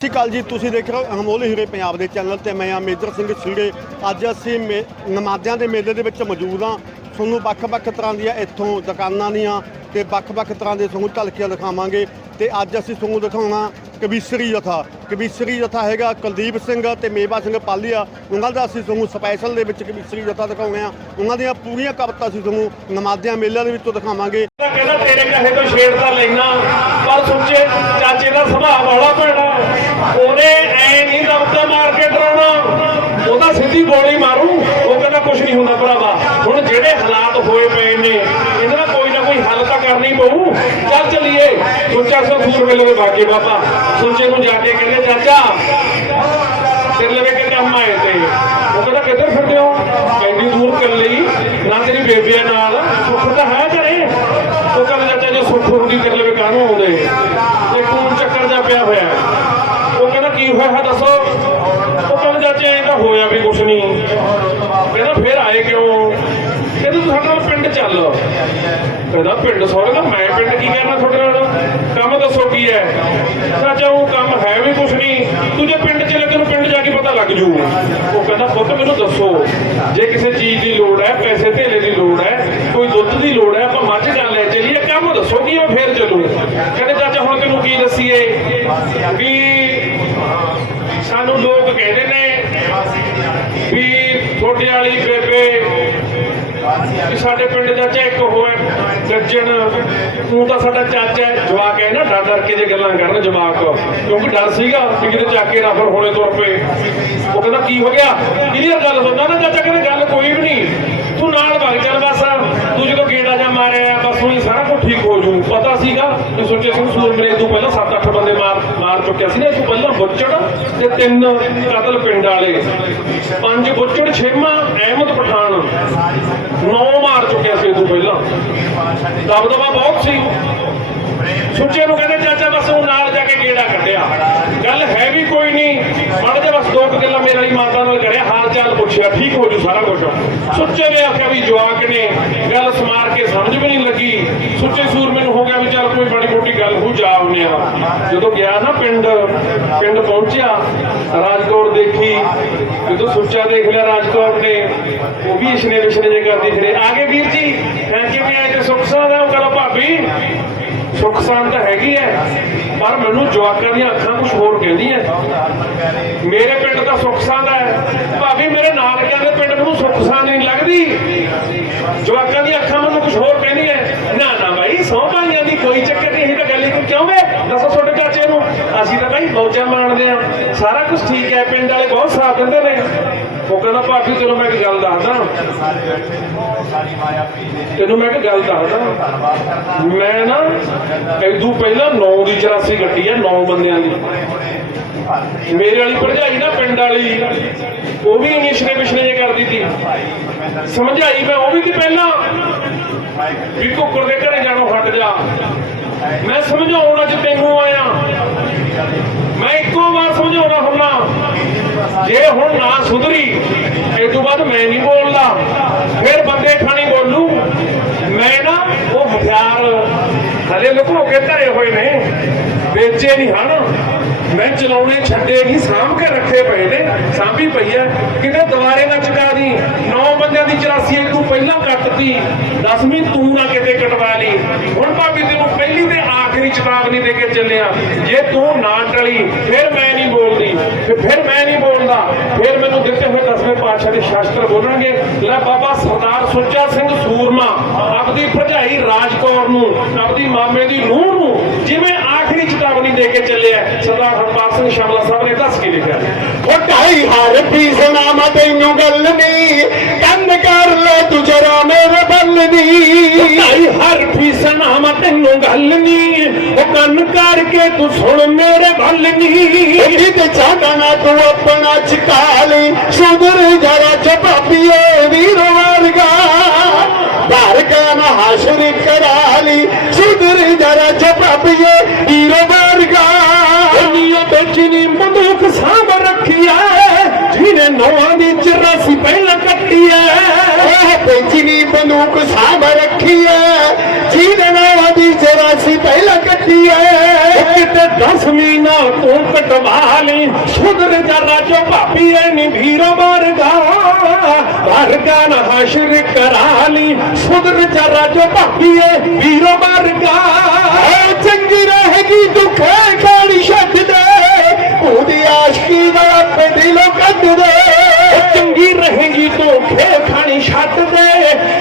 ਸਤਿ ਸ਼੍ਰੀ ਅਕਾਲ ਜੀ, ਤੁਸੀਂ ਦੇਖ ਰਹੇ ਹੋ ਅਨਮੋਲ ਹੀਰੇ ਪੰਜਾਬ ਦੇ ਚੈਨਲ ਤੇ ਮੈਂ ਆ ਮੇਜਰ ਸਿੰਘ ਸਿੰਘੇ ਅੱਜ ਅਸੀਂ ਮੇ- ਨਮਾਜ਼ਾਂ ਦੇ ਮੇਲੇ ਦੇ ਵਿੱਚ ਮੌਜੂਦ ਹਾਂ। ਤੁਹਾਨੂੰ ਵੱਖ-ਵੱਖ ਤਰ੍ਹਾਂ ਦੀਆਂ ਇੱਥੋਂ ਦੁਕਾਨਾਂ ਦੀਆਂ ਤੇ ਵੱਖ-ਵੱਖ ਤਰ੍ਹਾਂ ਦੇ ਤੁਹਾਨੂੰ ਝਲਕੀਆਂ ਦਿਖਾਵਾਂਗੇ। ਤੇ ਅੱਜ ਅਸੀਂ ਤੁਹਾਨੂੰ ਦਿਖਾਉਣਾ ਕਬੀਸਰੀ ਜਥਾ। ਕਬੀਸਰੀ ਜਥਾ ਹੈਗਾ ਕੁਲਦੀਪ ਸਿੰਘ ਤੇ ਮੇਵਾ ਸਿੰਘ ਪਾਲੀਆ। ਉਹਨਾਂ ਦਾ ਅਸੀਂ ਤੁਹਾਨੂੰ ਸਪੈਸ਼ਲ ਦੇ ਵਿੱਚ ਕਬੀਸਰੀ ਜਥਾ ਦਿਖਾਉਂਦੇ ਆ ਉਹਨਾਂ ਦੀਆਂ ਪੂਰੀਆਂ ਕਵਿਤਾ ਅਸੀਂ ਤੁਹਾਨੂੰ ਨਮਾਜ਼ਾਂ ਮੇਲਿਆਂ ਦੇ ਵਿੱਚੋਂ ਦਿਖਾਵਾਂਗੇ। ਕਹਿੰਦਾ ਤੇਰੇ ਕਹੇ ਤੋਂ ਛੇੜ ਤਾਂ ਲੈਣਾ ਪਰ ਸੁੱਚੇ ਚਾਚੇ ਦਾ ਸੁਭਾਅ ਵਾਲਾ ਭੈੜਾ। ਉਹਨੇ ਐ ਨਹੀਂ ਦਬਕਾ ਮਾਰ ਕੇ ਡਰਾਉਣਾ। ਉਹਦਾ ਸਿੱਧੀ ਗੋਲੀ ਮਾਰੂ, ਉਹ ਕਹਿੰਦਾ ਕੁਝ ਨਹੀਂ ਹੁੰਦਾ ਭਰਾਵਾ। ਹੁਣ ਜਿਹੜੇ ਹਾਲਾਤ ਹੋਏ ਪਏ ਨੇ, ਇਹਨਾਂ ਕੋਈ ਨਾ ਕੋਈ ਹੱਲ ਤਾਂ ਕਰਨੀ ਪਊ। ਚੱਲ ਚੱਲੀਏ। ਦੂਜਾ ਸਿੰਘ ਸੂਰ ਵੇਲੇ ਦੇ ਬਾਕੀ ਬਾਬਾ। ਸੁੱਚੇ ਨੂੰ ਜਾ ਕੇ ਕਹਿੰਦੇ, ਚਾਚਾ, ਤੇਰੇ ਲਵੇ ਕਿ ਅੰਮਾ ਆਏ ਤੇ? ਉਹ ਕਹਿੰਦਾ, ਕਿੱਧਰ ਫਿਰਦੇ ਹੋ? ਐਡੀ ਦੂਰ ਕਰ ਲਈ, ਨਾ ਤੇਰੀ ਬੇਬੀਆਂ ਨਾਲ ਸੁੱਖ ਤਾਂ ਹੈ ਘਰੇ ਉਹ ਕਹਿੰਦਾ ਚਾਚਾ ਜੇ ਸੁੱਖ ਹੁੰਦੀ ਤੇਰੇ ਲਵੇ ਕਾਹਨੂੰ ਆਉਂਦੇ ਇਹ ਕੂਨ ਚੱਕਰ ਜਾ ਪਿਆ ਹੋਇਆ ਹੈ। ਉਹ ਕਹਿੰਦਾ ਕੀ ਹੋਇਆ ਹੈ ਦੱਸੋ ਉਹ ਕਹਿੰਦਾ ਚਾਚਾ ਇਹ ਤਾਂ ਹੋਇਆ ਵੀ ਕੁਛ ਨਹੀਂ ਕਹਿੰਦਾ ਫਿਰ ਆਏ ਕਿਉਂ ਕਹਿੰਦਾ ਤੂੰ ਸਾਡੇ ਨਾਲ ਪਿੰਡ ਚੱਲ ਕਹਿੰਦਾ ਪਿੰਡ ਸਹੁਰੇ ਦਾ ਮੈਂ ਪਿੰਡ ਕੀ ਕਰਨਾ ਤੁਹਾਡੇ ਨਾਲ ਕੰਮ ਦੱਸੋ ਕੀ ਹੈ ਚਾਚਾ ਉਹ ਕੰਮ ਹੈ ਵੀ ਕੁਛ ਨਹੀਂ ਤੂੰ ਜੇ ਪਿੰਡ ਚ ਲੱਗੇ ਨੂੰ ਪਿੰਡ ਜਾ ਕੇ ਪਤਾ ਲੱਗ ਜੂ ਉਹ ਕਹਿੰਦਾ ਪੁੱਤ ਮੈਨੂੰ ਦੱਸੋ, ਜੇ ਕਿਸੇ ਚੀਜ਼ ਦੀ ਲੋੜ ਹੈ, ਪੈਸੇ ਧੇਲੇ ਦੀ ਲੋੜ ਹੈ, ਕੋਈ ਦੁੱਧ ਦੀ ਲੋੜ ਹੈ, ਆਪਾਂ ਮੱਝ ਗਾਂ ਲੈ ਚੱਲੀਏ, ਕੰਮ ਦੱਸੋ ਕਿ ਮੈਂ ਫੇਰ ਚੱਲੂ। ਕਹਿੰਦੇ, ਚਾਚਾ, ਹੁਣ ਤੈਨੂੰ ਕੀ ਦੱਸੀਏ? ਵੀ ਸਾਨੂੰ ਲੋਕ ਕਹਿੰਦੇ ਨੇ ਵੀ ਤੁਹਾਡੇ ਵਾਲੀ ਬੇਬੇ ਕਿ ਸਾਡੇ ਪਿੰਡ ਦਾ ਚਾਚਾ ਇੱਕ ਹੋਇਆ। ਗੱਜਣ ਤੂੰ ਤਾਂ ਸਾਡਾ ਚਾਚਾ ਹੈ। ਜਵਾਕ ਹੈ ਨਾ ਡਰ ਡਰ ਕੇ ਜੇ ਗੱਲਾਂ ਕਰਨ ਜਵਾਕ। ਕਿਉਂਕਿ ਡਰ ਸੀਗਾ ਕਿ ਕਿਤੇ ਚੱਕ ਕੇ ਰਫਲ ਹੋਣੇ ਤੁਰ ਪਏ। ਉਹ ਕਹਿੰਦਾ, ਕੀ ਹੋ ਗਿਆ? ਕਲੀਅਰ ਗੱਲ ਹੁੰਦਾ ਨਾ, ਚਾਚਾ ਕਹਿੰਦਾ, ਗੱਲ ਕੋਈ ਵੀ ਨਹੀਂ। ਤੂੰ ਨਾਲ ਵਗ ਚੱਲ ਬਸ। ਤੂੰ ਜਦੋਂ ਗੇੜਾ ਜਾ ਮਾਰਿਆ, ਬਸ ਉਹੀ ਸਾਰਾ ਕੁਝ ਠੀਕ ਹੋ ਜੂ। ਪਤਾ ਸੀਗਾ ਕਿ ਸੋਚੇ ਸਿੰਘ ਸੂਰ ਮੇਰੇ ਤੋਂ ਪਹਿਲਾਂ 7-8 ਬੰਦੇ ਮਾਰ ਮਾਰ ਚੁੱਕਿਆ ਸੀ ਨਾ ਇਸ ਤੋਂ ਪਹਿਲਾਂ ਬੁੱਚੜ ਤੇ ਤਿੰਨ ਕਤਲ ਪਿੰਡ ਵਾਲੇ। ਪੰਜ ਬੁੱਚੜ, ਛੇਵਾਂ ਅਹਿਮਦ ਪਠਾਨ। ਨੌ ਮਾਰ ਚੁੱਕਿਆ ਸੀ ਇਹ ਤੋਂ ਪਹਿਲਾਂ। ਦਬਦਬਾ ਬਹੁਤ ਸੀ। ਸੁੱਚੇ ਨੂੰ ਕਹਿੰਦੇ, ਚਾਚਾ, ਬਸ ਉਹ ਨਾਲ ਜਾ ਕੇ ਗੇੜਾ ਕੱਢਿਆ। ਗੱਲ ਹੈ ਵੀ ਕੋਈ ਨਹੀਂ। ਮੜ ਜਾ ਬਸ ਦੋ ਗੱਲਾਂ ਮੇਰੇ ਵਾਲੀ ਮਾਤਾ ਨਾਲ ਕਰਿਆ ਹਾਲ ਚਾਲ ਪੁੱਛਿਆ, ਠੀਕ ਹੋ ਜੂ ਸਾਰਾ ਕੁਝ ਸੁੱਚੇ ਨੇ ਆਖਿਆ ਵੀ ਜਵਾਕ ਨੇ, ਗੱਲ ਸਮਾਰ ਕੇ ਸਮਝ ਵੀ ਨਹੀਂ ਲੱਗੀ। ਸੁੱਚੇ ਸੂਰ ਮੈਨੂੰ ਹੋ ਗਿਆ ਵੀ ਚੱਲ ਕੋਈ ਬੜੀ ਮੋਟੀ ਗੱਲ ਹੋ ਜਾ ਆਉਂਦੇ ਆ ਜਦੋਂ ਗਿਆ ਨਾ ਪਿੰਡ ਪਿੰਡ ਪਹੁੰਚਿਆ ਰਾਜਕੋਟ ਦੇਖੀ, ਜਦੋਂ ਸੁੱਚਾ ਦੇਖ ਲਿਆ ਰਾਜਕੋਟ ਨੇ, ਉਹ ਵੀ ਇਸ਼ਨੇ ਵਿਸ਼ਨੇ ਜੇ ਕਰਦੀ ਫਿਰੇ ਆਗੇ ਵੀਰ ਜੀ ਹੈ ਕਿਵੇਂ ਆਏ ਤੇ ਸੁੱਖ ਸਾਹ ਹੈ ਉਹ ਕਹਿੰਦਾ, ਭਾਬੀ, ਸੁੱਖ ਸਾਂਦ ਤਾਂ ਹੈਗੀ ਹੈ ਪਰ ਮੈਨੂੰ ਜਵਾਕਾਂ ਦੀਆਂ ਅੱਖਾਂ ਕੁਝ ਹੋਰ ਕਹਿੰਦੀਆਂ ਮੇਰੇ ਪਿੰਡ ਤਾਂ ਸੁੱਖ ਸਾਂਦ ਹੈ ਭਾਬੀ, ਮੇਰੇ ਨਾਨਕਿਆਂ ਦੇ ਪਿੰਡ ਮੈਨੂੰ ਸੁੱਖ ਸਾਂਦ ਨਹੀਂ ਲੱਗਦੀ। ਜਵਾਕਾਂ ਦੀਆਂ ਅੱਖਾਂ ਮੈਨੂੰ ਕੁਝ ਹੋਰ ਕਹਿੰਦੀਆਂ ਨਾ ਨਾ ਭਾਈ ਸੌ ਭਾਈਆਂ ਦੀ ਕੋਈ ਚੱਕਰ ਨਹੀਂ ਇਹ ਤਾਂ ਗੱਲ ਹੀ ਤੂੰ ਚਾਹੋਗੇ ਦੱਸੋ ਤੁਹਾਡੇ ਚਾਚੇ ਨੂੰ। ਅਸੀਂ ਤਾਂ ਭਾਈ ਮੌਜਾਂ ਮਾਣਦੇ ਆ ਸਾਰਾ ਕੁਝ ਠੀਕ ਹੈ। ਪਿੰਡ ਵਾਲੇ ਬਹੁਤ ਸਾਥ ਦਿੰਦੇ ਨੇ। ਉਹ ਕਹਿੰਦਾ, ਭਾਬੀ, ਤੈਨੂੰ ਮੈਂ ਇੱਕ ਗੱਲ ਦੱਸਦਾ। ਤੈਨੂੰ ਮੈਂ ਇੱਕ ਗੱਲ ਦੱਸਦਾ। ਮੈਂ ਨਾ ਇਦੋਂ ਪਹਿਲਾਂ 9 ਦੀ 84 ਗੱਡੀ ਆ 9 ਬੰਦਿਆਂ ਦੀ। ਮੇਰੇ ਵਾਲੀ ਭਰਜਾਈ ਨਾ ਪਿੰਡ ਵਾਲੀ, ਉਹ ਵੀ ਇੰਗਲਿਸ਼ਨੇ ਵਿਸ਼ਨੇ ਜੇ ਕਰਦੀ ਸੀ। ਸਮਝਾਈ ਮੈਂ, ਉਹ ਵੀ ਦੀ ਪਹਿਲਾਂ। ਵੀ ਕੁੱਕਰ ਦੇ ਘਰੇ ਜਾਣੋ ਹਟ ਜਾ। ਮੈਂ ਸਮਝਾਉਣ ਅੱਜ ਤੈਨੂੰ ਆਇਆ। ਮੈਂ ਇੱਕੋ ਵਾਰ ਸਮਝਾਉਣਾ ਹੁੰਨਾ ਜੇ ਹੁਣ ਨਾ ਸੁਧਰੀ, ਇਹ ਤੋਂ ਬਾਅਦ ਮੈਂ ਨਹੀਂ ਬੋਲਦਾ। ਫਿਰ ਬੰਦੇ ਖਾਣੀ ਬੋਲੂ। ਮੈਂ ਨਾ ਉਹ ਹਥਿਆਰ ਹਲੇ ਲੁਕੋ ਕੇ ਧਰੇ ਹੋਏ ਨੇ। ਵੇਚੇ ਨਹੀਂ ਹਨ। ਮੈਂ ਚਲਾਉਣੇ ਛੱਡੇ ਨਹੀਂ, ਸਾਂਭ ਕੇ ਰੱਖੇ ਪਏ ਨੇ, ਸਾਂਭੀ ਪਈ ਐ ਕਿਤੇ ਦੁਬਾਰੇ ਨਾ ਚੁਕਾ ਦੀ। ਨੌ ਬੰਦਿਆਂ ਦੀ 84 ਤੂੰ ਪਹਿਲਾਂ ਕੱਟਤੀ। 10ਵੀਂ ਤੂੰ ਨਾ ਕਿਤੇ ਕਟਵਾ ਲਈ। ਹੁਣ ਭਾਬੀ ਤੈਨੂੰ ਪਹਿਲੀ ਤੇ ਆਖਰੀ ਚੇਤਾਵਨੀ ਦੇ ਕੇ ਚੱਲਿਆ। ਜੇ ਤੂੰ ਨਾ ਟਲੀ, ਫਿਰ ਮੈਂ ਨਹੀਂ ਬੋਲਦੀ। ਫਿਰ ਮੈਂ ਨਹੀਂ ਬੋਲਦਾ। ਫਿਰ ਮੈਨੂੰ ਦਿੱਤੇ ਹੋਏ ਦਸਵੇਂ ਪਾਤਸ਼ਾਹ ਦੇ ਸ਼ਾਸਤਰ ਬੋਲਣਗੇ ਲੈ ਬਾਬਾ ਸਰਦਾਰ ਸੁੱਚਾ ਸਿੰਘ ਸੂਰਮਾ, ਆਪਦੀ ਭਰਜਾਈ ਰਾਜਕੌਰ ਨੂੰ, ਆਪਦੀ ਮਾਮੇ ਦੀ ਨੂੰਹ ਨੂੰ, ਜਿਵੇਂ ਆਖਰੀ ਚੇਤਾਵਨੀ ਦੇ ਕੇ ਚੱਲਿਆ ਸਰਦਾਰ ਹਰਪਾਲ ਸਿੰਘ ਸ਼ਮਲਾ ਸਾਹਿਬ ਨੇ ਦੱਸ ਕੇ ਲਿਖਿਆ? ਉਹ ਢਾਈ ਹਰ ਪੀਸਣਾ ਮੈਂ ਤੈਨੂੰ ਗੱਲ ਨਹੀਂ। ਕੰਨ ਕਰ ਲੈ ਤੂੰ ਜਰਾ ਮੇਰੇ ਬੱਲ ਦੀ ਢਾਈ ਹਰ ਫੀਸਣਾ ਮੈਂ ਤੈਨੂੰ ਗੱਲ ਨਹੀਂ ਉਹ ਕੰਨ ਕਰਕੇ ਤੂੰ ਸੁਣ ਮੇਰੇ ਭੱਲ ਨਹੀਂ ਕਿਤੇ ਚਾਹਣਾ ਤੂੰ ਆਪਣਾ ਚਕਾਲੀ ਸੁਧਰ ਜਰਾ ਚਪਾਪੀਏ ਵੀਰ ਵਰਗਾ ਧਰ ਕਨ ਹਾਸ਼ਰ ਕਰਾਲੀ, ਸੁਧਰ ਜਰਾ ਚਪਾਪੀਏ ਵੀਰ ਵਰਗਾ। ਦੁਨੀਆ ਵਿੱਚ ਬੰਦੂਕ ਸਾਂਭ ਰੱਖੀ ਐ ਜਿਹਨੇ ਨੌਂ ਦੀ 84 ਪਹਿਲਾਂ ਕੱਟੀ ਐ ਇਹ ਪੈਂਚੀ ਬੰਦੂਕ ਸਾਂਭ ਰੱਖੀ ਐ ਜਿਹਦੇ ਨਾਲ ਦੀ 84 ਪਹਿਲਾਂ ਕੱਟੀ ਐ ਕਿਤੇ ਦਸਵੀਂ ਨਾ ਤੂੰ ਕਟਵਾ ਲਈ। ਸੁਧਰ ਜਰਾ ਜੋ ਭਾਪੀ ਐ ਨੀ ਵੀਰੋ ਵਰਗਾ ਵਰਗਾ ਨਾ ਹਸ਼ਰ ਕਰਾ ਲਈ। ਸੁਧਰ ਜਰਾ ਜੋ ਭਾਪੀ ਐ ਵੀਰੋ ਵਰਗਾ ਚੰਗੀ ਰਹੇਗੀ, ਦੁੱਖੇ ਖਾਣੀ ਛੱਡ ਦੇ। ਉਹਦੀ ਆਸ਼ਕੀ ਦਾ ਆਪੇ ਦਿਲੋਂ ਕੱਢ ਦੇ। ਚੰਗੀ ਰਹੇਗੀ ਤੂੰ ਖੇ ਖਾਣੀ ਛੱਡ ਦੇ।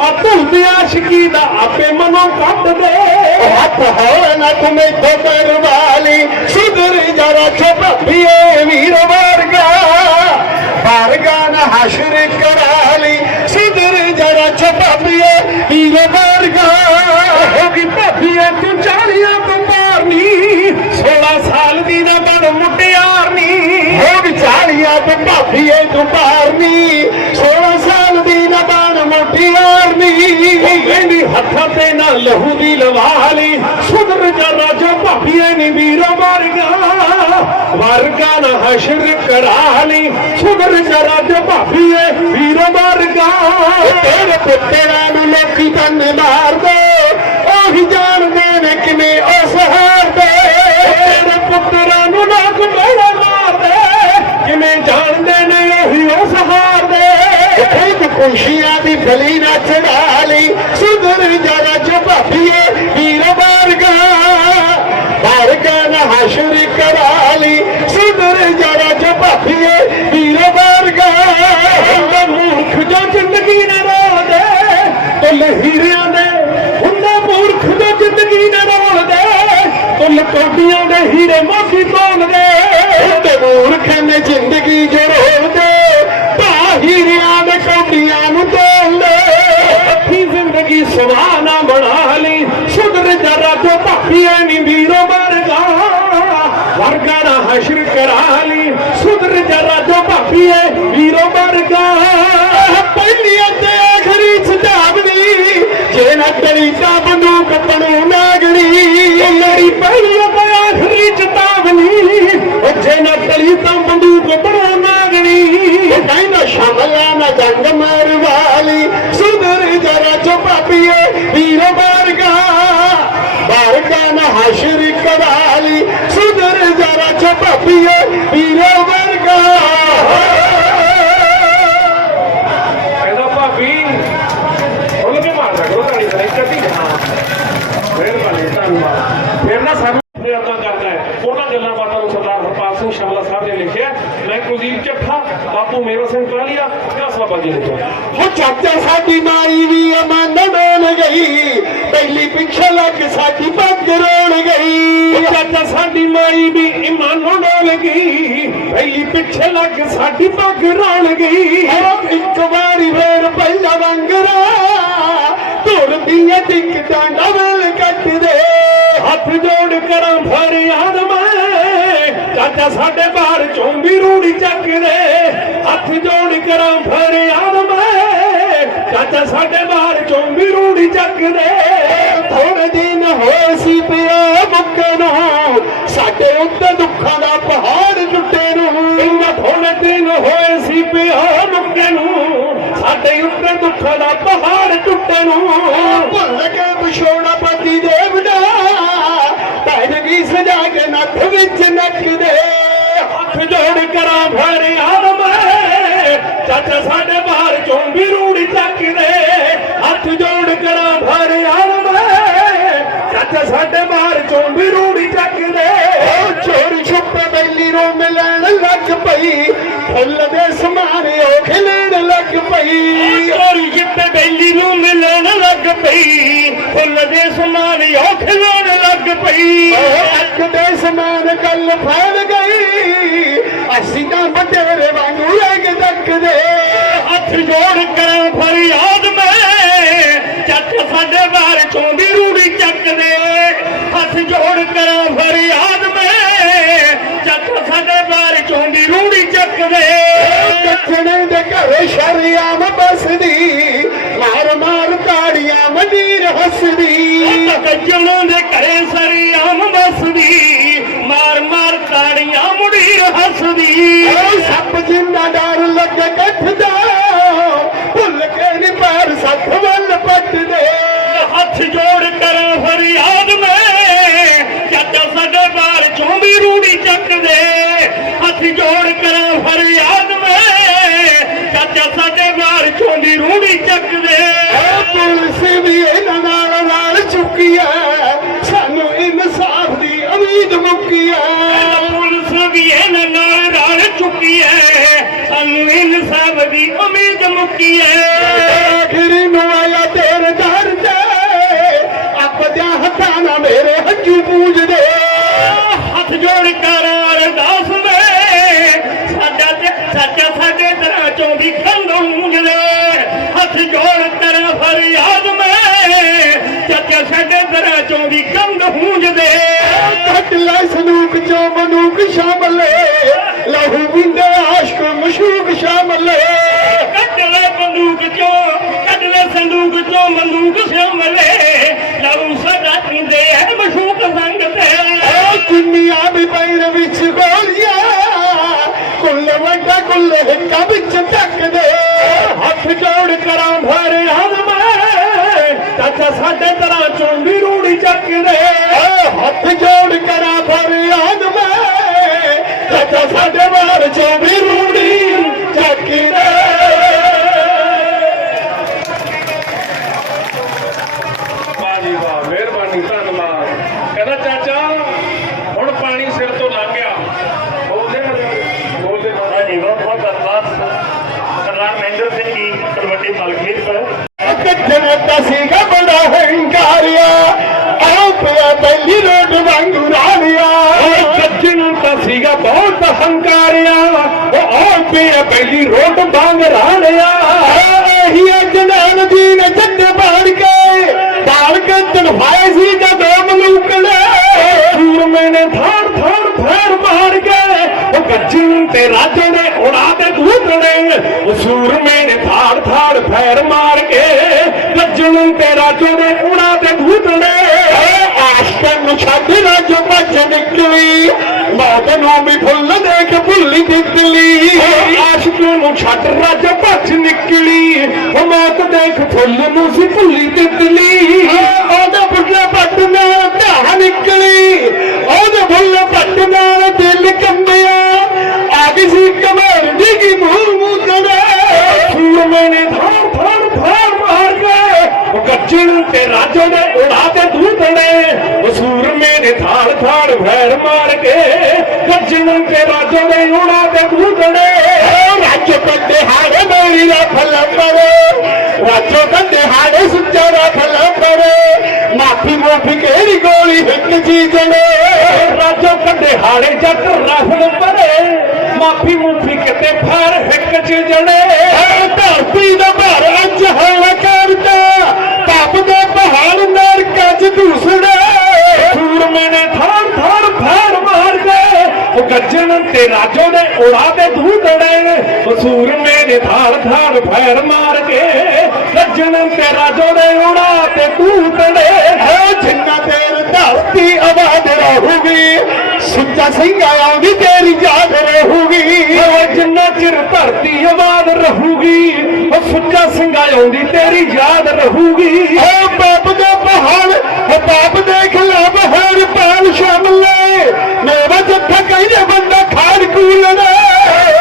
ਆ ਤੂੰ ਦੀ ਆਸ਼ਕੀ ਦਾ ਆਪੇ ਮਨੋਂ ਕੱਢ ਦੇ। ਹੱਥ ਹੋਏ ਨਾ ਤੁਮੇ ਤੋਂ ਵਿਚਾਲੀਆਂ ਤੇ ਭਾਫੀਏ ਤੂੰ ਪਾਰਨੀ 16 ਸਾਲ ਦੀ ਨਾ ਬਣ ਮੋਟੀ ਆਰਨੀ ਕਹਿੰਦੀ ਹੱਥਾਂ ਤੇ ਨਾ ਲਹੂ ਦੀ ਲਵਾਲੀ, ਸੁਧਰ ਜਰਾ ਜੋ ਭਾਬੀਏ ਨੀ ਵੀਰੋ ਵਰਗਾ। ਵਰਗਾ ਨਾ ਹਸ਼ਰ ਕਰਾ ਲਈ ਸੁਧਰ ਜਰਾ ਜੋ ਭਾਬੀਏ ਵੀਰੋ ਵਰਗਾ। ਤੇਰੇ ਪੁੱਤਰਾਂ ਨੂੰ ਲੋਕੀ ਤਨ ਮਾਰਦੇ। ਖੁਸ਼ੀਆਂ ਦੀ ਬਲੀ ਨਾ ਚੜਾ ਲਈ। ਸੁਧਰ ਜਰਾ ਜੋ ਭਾਫੀਏ ਵੀਰ ਵਰਗਾ ਵਰਗਾ ਨਾ ਹਸ਼ਰ ਕਰਾ ਲਈ। ਸੁਧਰ ਜਰਾ ਜੋ ਭਾਫੀਏ ਵੀਰ ਵਰਗਾ ਹੁੰਦਾ ਮੂਰਖ ਜੋ ਜ਼ਿੰਦਗੀ ਨਾ ਰੋਦੇ ਤੁਲ ਹੀਰਿਆਂ ਦੇ। ਹੁੰਦਾ ਮੂਰਖ ਜੋ ਜ਼ਿੰਦਗੀ ਨਾ ਰੋਲਦੇ ਤੁਲ ਕੋਡੀਆਂ ਦੇ ਹੀਰੇ ਮੋਤੀ ਤੋਲਦੇ। ਤੇ ਮੂਰਖ ਨੇ ਜ਼ਿੰਦਗੀ ਜਰੋਦੇ ਭਾਹੀਰਿਆਂ ਦੇ ਕੋਟੀਆਂ ਸੁਧਰ ਜਰਾ ਭਾਪੀਏ ਨੀ ਵੀਰੋ ਵਰਗਾ। ਵਰਗਾ ਨਾ ਹਸ਼ਰ ਕਰਾ ਲਈ ਸੁਧਰ ਜਰਾ ਜੋ ਭਾਪੀਏ ਵੀਰੋ ਵਰਗਾ। ਪਹਿਲੀ ਅਤੇ ਆਖਰੀ ਚੇਤਾਵਨੀ ਜੇ ਨਾ ਕਰੀ ਤਾਂ ਬੰਦੂਕ ਬਣੂ ਨਾਗਰੀ। ਮੇਰੀ ਪਹਿਲੀ ਤੇ ਆਖਰੀ ਚੇਤਾਵਨੀ ਜੇ ਨਾ ਟਲੀ ਤਾਂ ਬੰਦੂਕ ਬਣੋ ਨਾਗਣੀ ਕਹਿੰਦਾ ਸ਼ਮਲਾ ਨਾ ਜੰਗ ਜਰਾ ਪਹਿਲੀ ਪਿੱਛੇ ਲੱਗ ਸਾਡੀ ਪੱਗ ਰੋਲ ਗਈ ਚਾਚਾ ਸਾਡੀ ਮਾਈ ਵੀ ਇਮਾਨੋਂ ਡੋਲ ਗਈ ਪਹਿਲੀ ਪਿੱਛੇ ਲੱਗ ਸਾਡੀ ਪੱਗ ਰੋਲ ਗਈ ਉਹ ਇੱਕ ਵਾਰੀ ਫੇਰ ਪਹਿਲਾ ਵੰਗਰਾ ਧੁਰਦੀਆਂ ਟਿਕਟਾਂ ਡਬਲ ਕੱਟ ਦੇ ਹੱਥ ਜੋੜ ਕਰਾਂ ਫਰਿਆਦ ਮੈਂ ਚਾਚਾ ਸਾਡੇ ਬਾਹਰ ਚੋਂ ਵੀ ਰੂੜੀ ਚੱਕਦੇ ਹੱਥ ਜੋੜ ਕਰਾਂ ਫਰਿਆਦ ਮੈਂ ਚਾਚਾ ਸਾਡੇ ਬਾਹਰ ਚੋਂ ਵੀ ਰੂੜੀ ਚੱਕਦੇ ਥੋੜੇ ਮੁੱਕੇ ਨੂੰ, ਸਾਡੇ ਉੱਤੇ ਦੁੱਖਾਂ ਦਾ ਪਹਾੜ ਟੁੱਟੇ ਨੂੰ, ਇੰਨਾ ਥੋੜੇ ਦਿਨ ਹੋਏ ਸੀ ਪਿਆ ਮੁੱਕੇ ਨੂੰ, ਸਾਡੇ ਉੱਤੇ ਦੁੱਖਾਂ ਦਾ ਪਹਾੜ ਟੁੱਟੇ ਨੂੰ। ਭੁੱਲ ਕੇ ਵਿਛੋੜਾ ਪਤੀ ਦੇਵਦਾ ਭੈਣ ਕੀ ਸਜਾ ਕੇ ਨੱਥ ਵਿੱਚ ਨੱਚਦੇ, ਹੱਥ ਜੋੜ ਕਰਾਂ ਫਰਿਆਦ ਸਾਡੇ ਬਾਹਰ ਚੋਂ ਵੀ ਰੂੜੀ ਚੱਕਦੇ। ਚੋਰੀ ਛੁਪੇ ਬੈਲੀ ਨੂੰ ਮਿਲਣ ਲੱਗ ਪਈ। ਫੁੱਲ ਦੇ ਸਮਾਨ ਉਹ ਖਿਲਣ ਲੱਗ ਪਈ। ਚੋਰੀ ਜਿੱਤੇ ਬੈਲੀ ਨੂੰ ਮਿਲਣ ਲੱਗ ਪਈ। ਫੁੱਲ ਦੇ ਸਮਾਨ ਉਹ ਖਿਲਾਉਣ ਲੱਗ ਪਈ। ਅੱਖ ਦੇ ਸਮਾਨ ਗੱਲ ਫੜ ਗਈ। ਅਸੀਂ ਤਾਂ ਬਟੇਰੇ ਵਾਂਗੂ ਲੱਗ ਤੱਕਦੇ ਕੱਛਣੇ ਦੇ ਘਰੇ ਸ਼ਰਿਆਮ ਬਸਦੀ ਮਾਰ ਮਾਰ ਤਾੜੀਆਂ ਮੰਦੀਰ ਹੱਸਦੀ ਕੱਜਣੋਂ ਪੁਲਿਸ ਵੀ ਇਹਨਾਂ ਨਾਲ ਨਾਲ ਚੁੱਕੀ ਐ। ਸਾਨੂੰ ਇਨਸਾਫ ਦੀ ਉਮੀਦ ਮੁੱਕੀ ਐ। ਪੁਲਿਸ ਵੀ ਇਹਨਾਂ ਨਾਲ ਰਲ ਚੁੱਕੀ ਹੈ ਸਾਨੂੰ ਇਨਸਾਫ ਦੀ ਉਮੀਦ ਮੁੱਕੀ ਹੈ ਆਖਰੀ ਨੂੰ ਆਇਆ ਤੇਰੇ ਦਰ ਤੇ ਆਪਦਿਆਂ ਹੱਥਾਂ ਨਾਲ ਮੇਰੇ ਹੱਜੂ ਪੂਜਦੇ। ਹੱਥ ਜੋੜ ਕਰ ਸਾਡੇ ਦਰਾਂ ਚੋਂ ਵੀ ਕੰਧ ਹੁੰਜਦੇ ਕੱਟ ਲੈ ਸਨੂਕ ਚੋਂ ਮਨੂਕ ਸ਼ਾਮਲ। ਲਹੂ ਬਿੰਦੇ ਆਸ਼ਕ ਮਸ਼ੂਕ ਸ਼ਾਮਲ। ਕੱਢ ਲੈ ਬੰਦੂਕ ਚੋਂ ਕੱਢ ਲੈ ਸੰਦੂਕ ਚੋਂ ਬੰਦੂਕ ਸ਼ਮਲੇ ਲਾਉ ਸਦਾ ਪਿੰਦੇ ਐ ਮਸ਼ੂਕ ਸੰਗ ਤੇ ਦੁਨੀਆ ਵੀ ਪੈਰ ਵਿੱਚ ਗੋਲੀਆਂ ਕੁੱਲ ਵੱਡਾ ਕੁੱਲ ਹਿੱਕਾ ਵਿੱਚ ਟੱਕਦੇ ਹੱਥ ਜੋੜ ਕਰਾਂ ਭਰ ਚਾਚਾ ਸਾਡੇ ਤਰ੍ਹਾਂ ਚੋਂ ਵੀ ਰੂੜੀ ਚੱਕਦੇ ਹੱਥ ਜੋੜ ਕਰਾਂ ਫਰਿਆਦ ਮੈਂ ਚਾਚਾ ਸਾਡੇ ਬਾਰ ਚੋਂ ਵੀ ਰੂੜੀ ਚੱਕਦੇ ਵਾਹ ਜੀ ਵਾਹ ਮਿਹਰਬਾਨੀ ਧੰਨਵਾਦ। ਕਹਿੰਦਾ ਚਾਚਾ ਹੁਣ ਪਾਣੀ ਸਿਰ ਤੋਂ ਲੰਘ ਗਿਆ। ਬੋਲਦੇ ਹਾਂਜੀ ਬਹੁਤ ਬਹੁਤ ਧੰਨਵਾਦ। ਸਰਦਾਰ ਮਹਿੰਦਰ ਸਿੰਘ ਜੀ ਤਲਵੰਡੀ ਮਲਕੀਤ ਪਰ ਕਿੱਥੇ ਦਾ ਸੀਗਾ? ਪਹਿਲੀ ਰੋਡ ਵਾਂਗੂ ਰਾਣਿਆ ਸੱਜਣ ਤਾਂ ਸੀਗਾ ਬਹੁਤ ਹੰਕਾਰਿਆ ਉਹ ਆਉ ਪਿਆ ਪਹਿਲੀ ਰੋਟ ਵਾਂਗ ਰਾਣਿਆ ਇਹੀ ਜਨਾਨ ਜੀ ਨੇ ਜੱਟ ਬਾੜ ਕੇ। ਬਾਲ ਕੇ ਤਨਫਾਏ ਸੀ ਜਦੋਂ ਮਲੂਕ ਨੇ। ਸੂਰਮੇ ਨੇ ਥਾੜ ਥਾੜ ਫੇਰ ਮਾਰ ਕੇ। ਉਹ ਗੱਜਣ ਤੇ ਰਾਜੇ ਨੇ ਉਡਾ ਦੇ ਦੂਤੜੇ ਉਹ ਸੂਰਮੇ ਨੇ ਥਾੜ ਥਾੜ ਫੇਰ ਮਾਰ ਕੇ। ਗੱਜਣ ਤੇ ਰਾਜੇ ਨੇ ਉਡਾ ਦੇ ਦੂਤੜੇ ਛੱਡ ਨਾ ਜੋ ਭੱਜ ਨਿਕਲੀ। ਮੌਤ ਨੂੰ ਵੀ ਫੁੱਲ ਦੇਖ ਭੁੱਲੀ ਦਿੱਤਲੀ। ਆਸ਼ਕ ਨੂੰ ਛੱਡ ਰਾਜ ਭੱਜ ਨਿਕਲੀ। ਉਹ ਮੌਤ ਦੇਖ ਫੁੱਲ ਨੂੰ ਸੀ ਭੁੱਲੀ ਤਿਤਲੀ ਉਹਦੇ ਬੁੱਢੇ ਪੱਟ ਨਾਲ ਧਾਹ ਨਿਕਲੀ ਉਹ ਤੇ ਰਾਜੇ ਉਡਾ ਦੇ ਦੂਤੜੇ ਉਹ ਸੂਰਮੇ ਨੇ ਥਾੜ ਥਾੜ ਫੇਰ ਮਾਰ ਕੇ ਗੱਜਣ ਤੇ ਰਾਜੇ ਉਡਾ ਦੇ ਦੂਤੜੇ ਰਾਜੋ ਕੰਦੇ ਹਾੜੇ ਮੇਰੀ ਦਾ ਫਲੰਬਰੇ ਰਾਜੋ ਕੰਦੇ ਹਾੜੇ ਸੁੱਚਾ ਦਾ ਫਲੰਬਰੇ ਮਾਫੀ ਮਾਫੀ ਕਿਹੜੀ ਗੋਲੀ ਹਿੱਕ ਜੀਜਣੇ ਰਾਜੋ ਕੱਢੇ ਹਾੜੇ ਜੱਟ ਰਫਲ ਪਰੇ, ਮਾਫੀ ਮੂਫੀ ਕਿਤੇ ਫੇਰ ਹਿੱਕ ਚ ਜਣੇ ਧਰਤੀ ਦਾ ਭਾਰ ਅੱਜ ਹੌਲਾ ਕਰਦਾ ਪਾਪ ਦੇ ਪਹਾੜ ਨਰਕਾਂ ਚ ਸੂਰਮੇ ਨੇ ਥਾੜ ਥਾੜ ਫੇਰ ਮਾਰ ਕੇ, ਉਹ ਗੱਜਣ ਤੇ ਰਾਜੋ ਨੇ ਉਡਾ ਦੇ ਦੂਤੜੇ ਉਹ ਸੂਰਮੇ ਨੇ ਥਾੜ ਥਾੜ ਫੇਰ ਮਾਰ ਕੇ, ਗੱਜਣ ਤੇ ਰਾਜੋ ਨੇ ਉਡਾ ਤੇ ਦੂਤੜੇ ਹੈ ਜਿੰਨਾ ਤੇਰ ਧਰਤੀ ਆਵਾਜ਼ ਰਹੂਗੀ, ਸੁੱਚਾ ਸਿੰਘ ਆਉਂਦੀ ਤੇਰੀ ਯਾਦ ਰਹੂਗੀ। ਓਏ ਜਿੰਨਾ ਚਿਰ ਧਰਤੀ ਆਵਾਜ਼ ਰਹੂਗੀ, ਉਹ ਸੁੱਚਾ ਸਿੰਘ ਆਉਂਦੀ ਤੇਰੀ ਯਾਦ ਰਹੂਗੀ। ਓ ਖਾੜ ਕੂਲਣਾ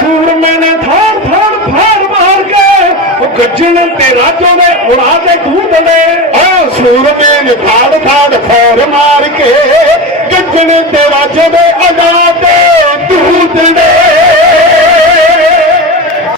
ਸੂਰਮੇ ਨੇ ਥਾੜ ਥਾੜ ਫੇਰ ਮਾਰ ਕੇ ਉਹ ਗੱਜਣ ਤੇ ਰਾਜੋ ਦੇ ਉਡਾ ਦੇ। ਦੂਤੜੇ ਓ ਸੂਰਮੇ ਨੇ ਖਾੜ ਖਾੜ ਫੇਰ ਮਾਰ ਕੇ ਗੱਜਣ ਤੇ ਰਾਜੋ ਦੇ ਅਦਾ ਤੇ ਦੂਤੜੇ